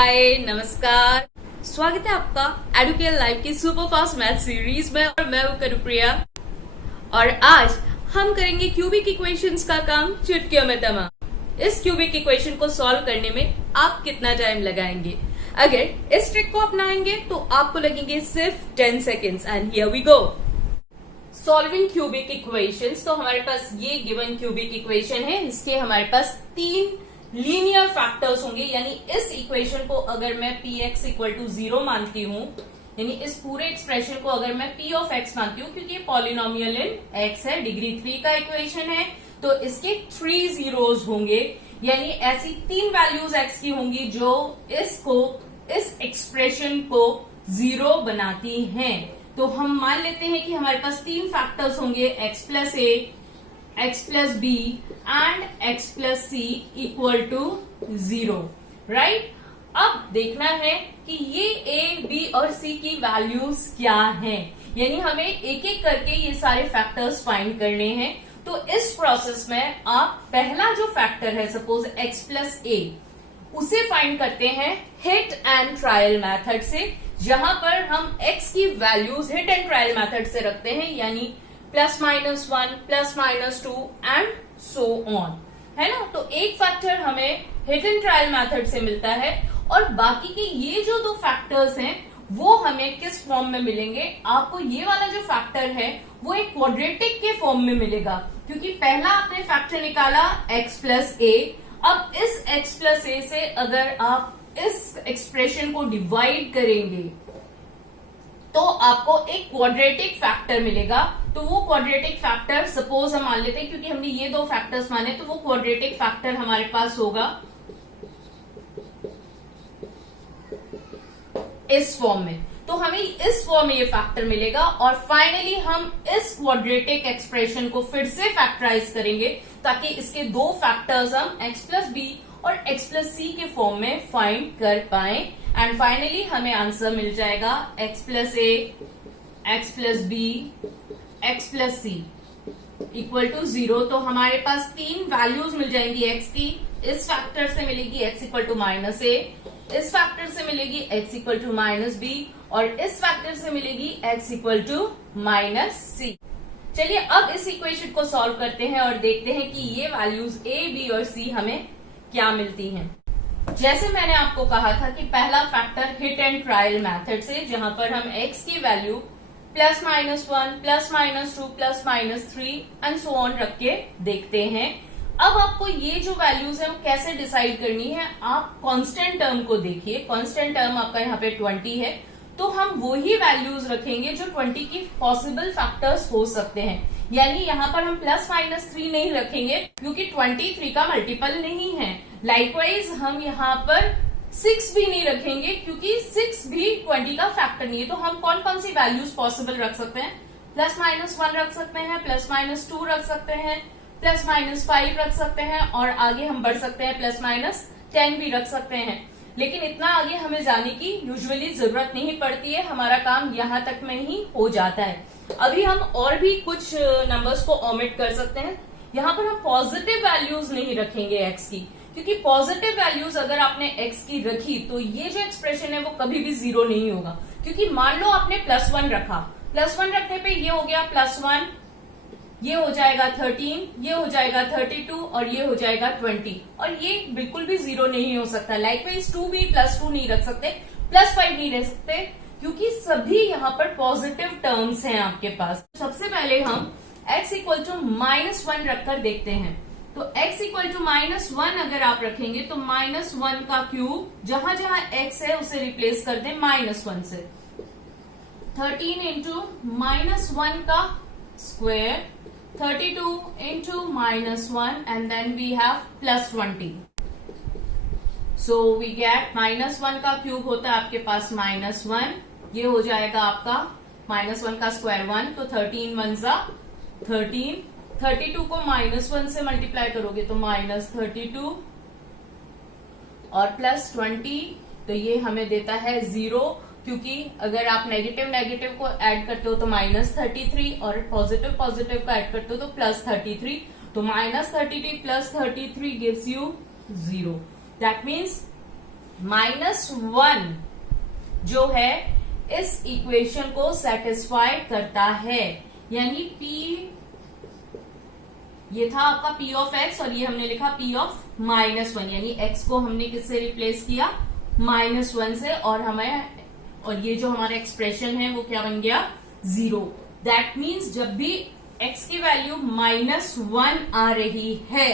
हाय नमस्कार, स्वागत है आपका एडुकेयर लाइव की सुपर फास्ट मैथ सीरीज में और मैं हूं करुप्रिया। और आज हम करेंगे क्यूबिक इक्वेशंस का काम चुटकियों में तमाम। इस क्यूबिक इक्वेशन को सॉल्व करने में आप कितना टाइम लगाएंगे? अगर इस ट्रिक को अपनाएंगे तो आपको लगेंगे सिर्फ 10 seconds. And here we go. Solving cubic equations. तो हमारे पास ये गिवन क्यूबिक इक्वेशन है, इसके हमारे पास 3 लीनियर फैक्टर्स होंगे। यानी इस इक्वेशन को अगर मैं px इक्वल टू 0 मानती हूं, यानी इस पूरे एक्सप्रेशन को अगर मैं p ऑफ x मानती हूं, क्योंकि ये पॉलिनोमियल इन x है, डिग्री 3 का इक्वेशन है, तो इसके 3 जीरोस होंगे। यानी ऐसी 3 वैल्यूज x की होंगी जो इस एक्सप्रेशन को 0 बनाती हैं। तो हम मान लेते हैं कि हमारे पास 3 फैक्टर्स होंगे, x plus a, x plus b and x plus c equal to 0, right. अब देखना है कि ये a, b और c की वैल्यूज क्या हैं। यानी हमें एक एक करके ये सारे फैक्टर्स फाइंड करने हैं। तो इस प्रोसेस में आप पहला जो फैक्टर है, सपोज x प्लस a, उसे फाइंड करते हैं हिट एंड ट्रायल मेथड से, जहां पर हम x की values hit and trial method से रखते हैं, यानी +-1, +-2 एंड सो ऑन, है ना। तो एक फैक्टर हमें हिट एंड ट्रायल मेथड से मिलता है और बाकी के ये जो 2 फैक्टर्स हैं वो हमें किस फॉर्म में मिलेंगे? आपको ये वाला जो फैक्टर है वो एक क्वाड्रेटिक के फॉर्म में मिलेगा, क्योंकि पहला आपने फैक्टर निकाला x प्लस a। अब इस x प्लस a से अगर आप इस एक्सप्रेशन को डिवाइड करेंगे तो आपको एक क्वाड्रेटिक फैक्टर मिलेगा। तो वो क्वाड्रेटिक फैक्टर सपोज हम मान लेते हैं, क्योंकि हमने ये 2 फैक्टर्स माने, तो वो क्वाड्रेटिक फैक्टर हमारे पास होगा इस फॉर्म में। तो हमें इस फॉर्म में ये फैक्टर मिलेगा और फाइनली हम इस क्वाड्रेटिक एक्सप्रेशन को फिर से फैक्टराइज करेंगे ताकि इसके 2 फैक्टर्स हम x प्लस बी और x प्लस सी के फॉर्म में फाइंड कर पाए। एंड फाइनली हमें आंसर मिल जाएगा x plus A, x plus B, x plus C equal to 0। तो हमारे पास 3 वैल्यूज मिल जाएंगी x की। इस फैक्टर से मिलेगी x equal to minus A, इस फैक्टर से मिलेगी x equal to minus B और इस फैक्टर से मिलेगी x equal to minus C. चलिए अब इस इक्वेशन को सॉल्व करते हैं और देखते हैं कि ये वैल्यूज a, b और c हमें क्या मिलती हैं। जैसे मैंने आपको कहा था कि पहला factor hit and trial method से, जहां पर हम x की वैल्यू +-1, +-2, +-3 एंड सो ऑन रख के देखते हैं। अब आपको ये जो वैल्यूज है वो कैसे डिसाइड करनी है? आप कांस्टेंट टर्म को देखिए। कांस्टेंट टर्म आपका यहाँ पे 20 है, तो हम वही वैल्यूज रखेंगे जो 20 की पॉसिबल फैक्टर्स हो सकते हैं। यानी यहाँ पर हम +-3 नहीं रखेंगे क्योंकि 23 का मल्टीपल नहीं है। लाइकवाइज हम यहाँ पर 6 भी नहीं रखेंगे क्योंकि 6 भी 20 का फैक्टर नहीं है। तो हम कौन कौन सी वैल्यूज पॉसिबल रख सकते हैं? +-1 रख सकते हैं, +-2 रख सकते हैं, +-5 रख सकते हैं और आगे हम बढ़ सकते हैं, +-10 भी रख सकते हैं। लेकिन इतना आगे हमें जाने की यूजुअली जरूरत नहीं पड़ती है, हमारा काम यहाँ तक में ही हो जाता है। अभी हम और भी कुछ नंबर्स को ओमिट कर सकते हैं। यहाँ पर हम पॉजिटिव वैल्यूज नहीं रखेंगे x की, क्योंकि पॉजिटिव वैल्यूज अगर आपने x की रखी तो ये जो एक्सप्रेशन है वो कभी भी 0 नहीं होगा। क्योंकि मान लो आपने +1 रखा, +1 रखने पे ये हो गया +1, ये हो जाएगा 13, ये हो जाएगा 32 और ये हो जाएगा 20 और ये बिल्कुल भी 0 नहीं हो सकता। लाइकवाइज 2 भी +2 नहीं रख सकते, +5 नहीं रख सकते, क्योंकि सभी यहाँ पर पॉजिटिव टर्म्स हैं आपके पास। सबसे पहले हम x इक्वल टू -1 रखकर देखते हैं। तो x इक्वल टू -1 अगर आप रखेंगे तो -1 का क्यूब, जहां जहां x है उसे रिप्लेस कर दें -1 से। 13 इंटू -1 का square, 32 into -1 and then we have +20. So we get -1 का क्यूब होता है आपके पास -1, ये हो जाएगा आपका -1 का स्क्वायर 1, तो 13 1 जा 13, 32 को -1 से मल्टीप्लाई करोगे तो -32 और +20, तो ये हमें देता है 0, क्योंकि अगर आप नेगेटिव नेगेटिव को ऐड करते हो तो -33 और पॉजिटिव पॉजिटिव को ऐड करते हो तो +33, तो -33 + 33 गिव्स यू 0। दैट मीन्स -1 जो है इस इक्वेशन को सेटिस्फाई करता है, यानी P, ये था आपका P ऑफ x और ये हमने लिखा P ऑफ -1, यानी x को हमने किससे रिप्लेस किया, -1 से, और ये जो हमारा एक्सप्रेशन है वो क्या बन गया, 0। दैट मीन्स जब भी x की वैल्यू -1 आ रही है,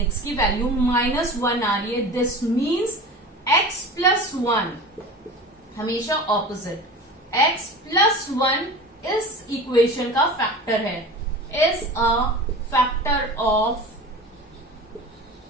x की वैल्यू -1 आ रही है, दिस मीन्स x प्लस 1 हमेशा ऑपोजिट, x प्लस 1 इस इक्वेशन का फैक्टर है, is a factor of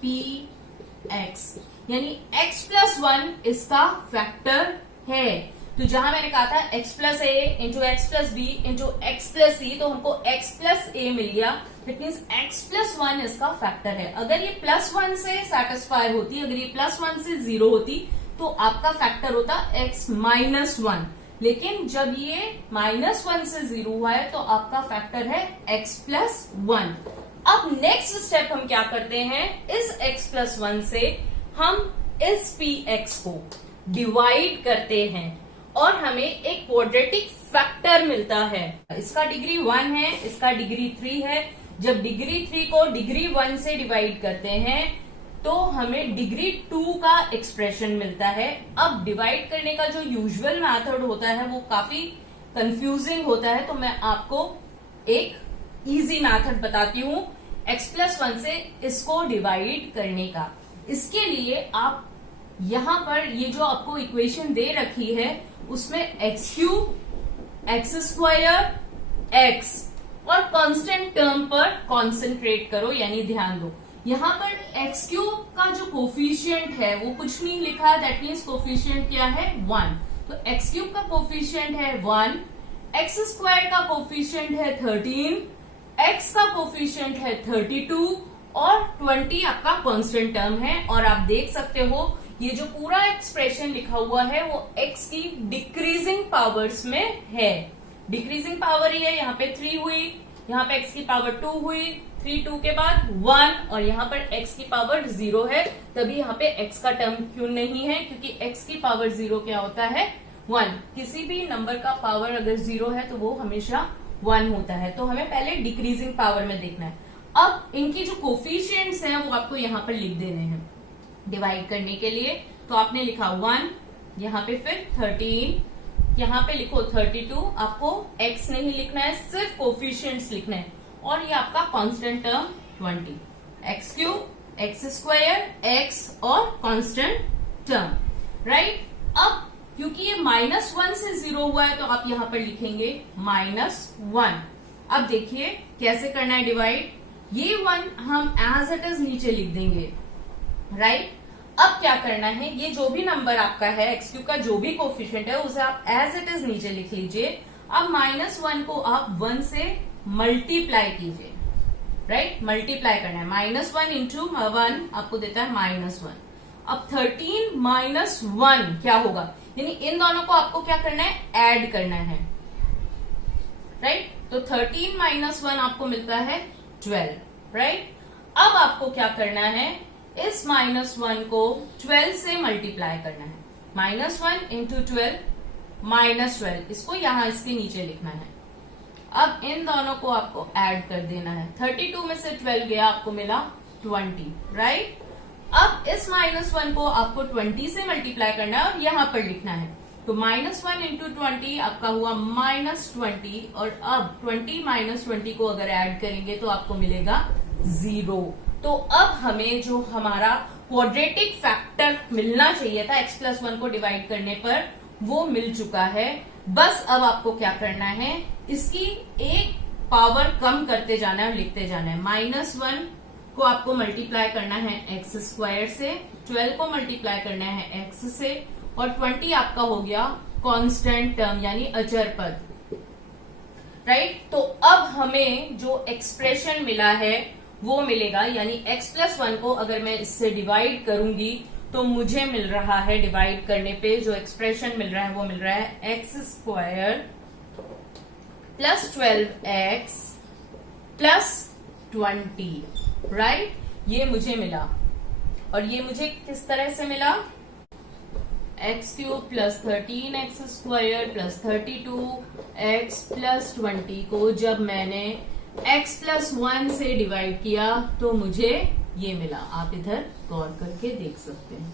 px, यानी x प्लस 1 इसका फैक्टर है। तो जहां मैंने कहा था x plus A into X plus B into X plus C, तो हमको x प्लस ए मिल गया, दैट मीन्स x प्लस 1 इसका फैक्टर है। अगर ये +1 से सेटिस्फाई होती, अगर ये +1 से 0 होती, तो आपका फैक्टर होता x -1, लेकिन जब ये -1 से 0 हुआ है तो आपका फैक्टर है x प्लस 1। अब नेक्स्ट स्टेप हम क्या करते हैं, इस x प्लस 1 से हम इस px को डिवाइड करते हैं और हमें एक क्वाड्रेटिक फैक्टर मिलता है। इसका डिग्री 1 है, इसका डिग्री 3 है। जब डिग्री 3 को डिग्री 1 से डिवाइड करते हैं तो हमें डिग्री 2 का एक्सप्रेशन मिलता है। अब डिवाइड करने का जो यूजुअल मेथड होता है वो काफी कंफ्यूजिंग होता है, तो मैं आपको एक इजी मेथड बताती हूँ x प्लस 1 से इसको डिवाइड करने का। इसके लिए आप यहां पर ये जो आपको इक्वेशन दे रखी है उसमें x3, x² x और कांस्टेंट टर्म पर कॉन्सेंट्रेट करो, यानी ध्यान दो। यहां पर x3 का जो कोफिशिएंट है वो कुछ नहीं लिखा है, दैट मीन्स कोफिशिएंट क्या है, 1। तो x3 का कोफिशिएंट है 1, x² का कोफिशिएंट है 13, x का कोफिशिएंट है 32 और 20 आपका कांस्टेंट टर्म है। और आप देख सकते हो ये जो पूरा एक्सप्रेशन लिखा हुआ है वो x की डिक्रीजिंग पावर्स में है, डिक्रीजिंग पावर ही है। यहाँ पे 3 हुई, यहाँ पे x की पावर 2 हुई, 3 2 के बाद 1, और यहाँ पर x की पावर 0 है, तभी यहाँ पे x का टर्म क्यों नहीं है, क्योंकि x की पावर 0 क्या होता है, 1। किसी भी नंबर का पावर अगर 0 है तो वो हमेशा 1 होता है। तो हमें पहले डिक्रीजिंग पावर में देखना है। अब इनकी जो कोफिशिएंट्स हैं वो आपको यहाँ पर लिख देने हैं डिवाइड करने के लिए। तो आपने लिखा 1, यहाँ पे फिर 13, यहाँ पे लिखो 32, आपको x नहीं लिखना है, सिर्फ कोफिशिएंट्स लिखना है, और ये आपका constant term 20, x3, x² x और कांस्टेंट टर्म, राइट। अब क्योंकि ये -1 से 0 हुआ है तो आप यहाँ पर लिखेंगे -1। अब देखिए कैसे करना है डिवाइड, ये 1 हम एज इट इज नीचे लिख देंगे, राइट। अब क्या करना है, ये जो भी नंबर आपका है x3 का जो भी कोफिशिएंट है उसे आप एज इट इज नीचे लिख लीजिए। अब -1 को आप 1 से मल्टीप्लाई कीजिए, राइट, मल्टीप्लाई करना है। -1 इंटू 1 आपको देता है -1। अब 13 -1 क्या होगा, यानी इन दोनों को आपको क्या करना है, ऐड करना है, राइट। तो 13 -1 आपको मिलता है 12, राइट। अब आपको क्या करना है, इस -1 को 12 से मल्टीप्लाई करना है। -1 इंटू 12 -12, इसको यहां इसके नीचे लिखना है। अब इन दोनों को आपको ऐड कर देना है। 32 में से 12 गया, आपको मिला 20, राइट। अब इस -1 को आपको 20 से मल्टीप्लाई करना है और यहां पर लिखना है। तो -1 इंटू 20 आपका हुआ -20, और अब 20 -20 को अगर ऐड करेंगे तो आपको मिलेगा 0। तो अब हमें जो हमारा क्वाड्रेटिक फैक्टर मिलना चाहिए था x प्लस 1 को डिवाइड करने पर, वो मिल चुका है। बस अब आपको क्या करना है, इसकी एक पावर कम करते जाना है और लिखते जाना है। -1 को आपको मल्टीप्लाई करना है x² से, 12 को मल्टीप्लाई करना है x से, और 20 आपका हो गया कांस्टेंट टर्म यानी अचर पद, राइट। तो अब हमें जो एक्सप्रेशन मिला है वो मिलेगा, यानी x प्लस 1 को अगर मैं इससे डिवाइड करूंगी तो मुझे मिल रहा है, डिवाइड करने पे जो एक्सप्रेशन मिल रहा है वो मिल रहा है x² plus 12x plus 20, right. ये मुझे मिला, और ये मुझे किस तरह से मिला, x cube plus 13x square plus 32x plus 20 को जब मैंने x प्लस 1 से डिवाइड किया तो मुझे ये मिला। आप इधर गौर करके देख सकते हैं।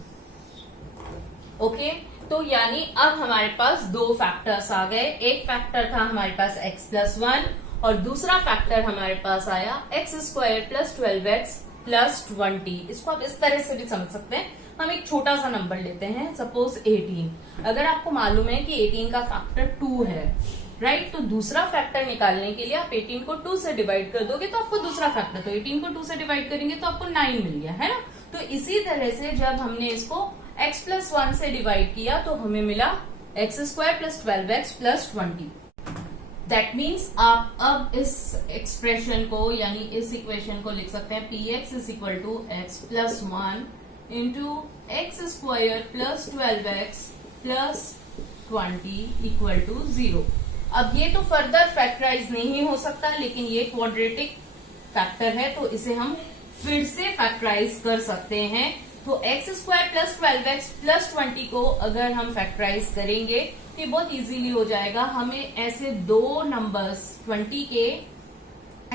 ओके, तो यानी अब हमारे पास दो फैक्टर्स आ गए। एक फैक्टर था हमारे पास x प्लस 1 और दूसरा फैक्टर हमारे पास आया x square plus 12x plus 20। इसको आप इस तरह से भी समझ सकते हैं। हम एक छोटा सा नंबर लेते हैं, सपोज 18। अगर आपको मालूम है कि 18 का फैक्टर 2 है, राइट, तो दूसरा फैक्टर निकालने के लिए आप 18 को 2 से डिवाइड कर दोगे तो आपको दूसरा फैक्टर, तो 18 को 2 से डिवाइड करेंगे तो आपको 9 मिल गया, है ना। तो इसी तरह से जब हमने इसको x प्लस 1 से डिवाइड किया तो हमें मिला x square plus 12x plus 20। That means आप अब इस एक्सप्रेशन को यानी इस इक्वेशन को लिख सकते हैं px is equal to x plus 1 into x square plus 12x plus 20 equal to 0। अब ये तो फर्दर फैक्टराइज नहीं हो सकता, लेकिन ये क्वाड्रेटिक फैक्टर है तो इसे हम फिर से फैक्टराइज कर सकते हैं। तो x square plus 12x plus 20 को अगर हम फैक्टराइज करेंगे तो बहुत इजीली हो जाएगा। हमें ऐसे दो नंबर्स 20 के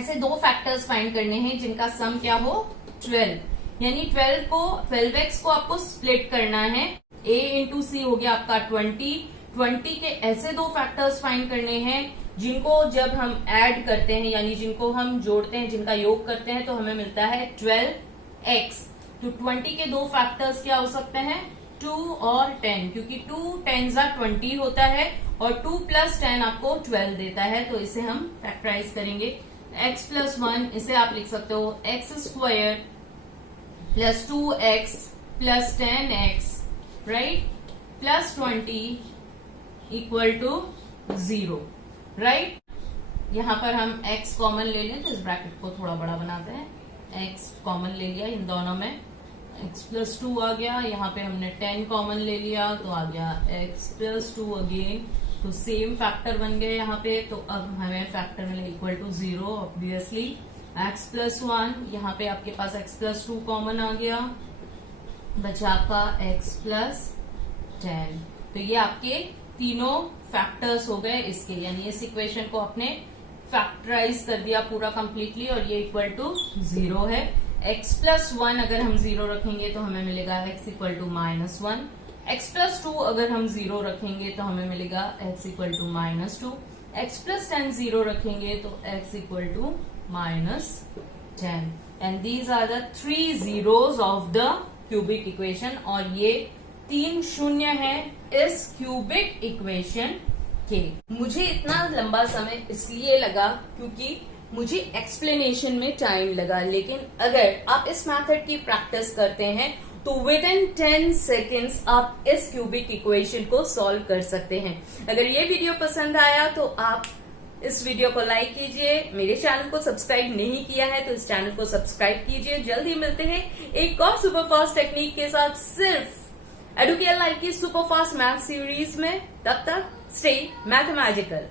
ऐसे दो फैक्टर्स फाइंड करने हैं जिनका सम क्या हो 12, यानी 12x को आपको स्प्लिट करना है। a इंटू सी हो गया आपका 20 के ऐसे दो फैक्टर्स फाइंड करने हैं जिनको जब हम ऐड करते हैं यानी जिनको हम जोड़ते हैं, जिनका योग करते हैं तो हमें मिलता है 12x। तो 20 के दो फैक्टर्स क्या हो सकते हैं 2 और 10, क्योंकि 2 10s 20 होता है और 2 प्लस 10 आपको 12 देता है। तो इसे हम फैक्टराइज करेंगे। x प्लस 1 इसे आप लिख सकते हो x square plus 2x plus 10x, right, plus 20 equal to 0, right. यहां पर हम x कॉमन ले लें तो इस ब्रैकेट को थोड़ा बड़ा बनाते हैं। x कॉमन ले लिया इन दोनों में, x प्लस 2 आ गया। यहाँ पे हमने 10 कॉमन ले लिया तो आ गया x प्लस 2 अगेन, तो सेम फैक्टर बन गए यहाँ पे। तो अब हमें फैक्टर मिले equal to 0 obviously. x plus 1, यहाँ पे आपके पास x प्लस 2 कॉमन आ गया, बचा आपका x प्लस 10। तो ये आपके तीनों फैक्टर्स हो गए इसके, यानी इस इक्वेशन को आपने फैक्टराइज कर दिया पूरा कंप्लीटली और ये इक्वल टू 0 है। x प्लस 1 अगर हम 0 रखेंगे तो हमें मिलेगा x equal to minus 1। x plus 2 अगर हम 0 रखेंगे तो हमें मिलेगा x equal to minus 2। x plus 10 0 रखेंगे तो x equal to minus 10। And these are the 3 zeros of the cubic equation. और ये 3 शून्य है इस क्यूबिक इक्वेशन के। मुझे इतना लंबा समय इसलिए लगा क्योंकि मुझे एक्सप्लेनेशन में टाइम लगा, लेकिन अगर आप इस मेथड की प्रैक्टिस करते हैं तो विद इन 10 सेकेंड्स आप इस क्यूबिक इक्वेशन को सॉल्व कर सकते हैं। अगर ये वीडियो पसंद आया तो आप इस वीडियो को लाइक कीजिए। मेरे चैनल को सब्सक्राइब नहीं किया है तो इस चैनल को सब्सक्राइब कीजिए। जल्द ही मिलते हैं एक और सुपरफास्ट टेक्निक के साथ सिर्फ एडुकेयर लाइफ की सुपरफास्ट मैथ सीरीज में। तब तक स्टे मैथमेटिकल।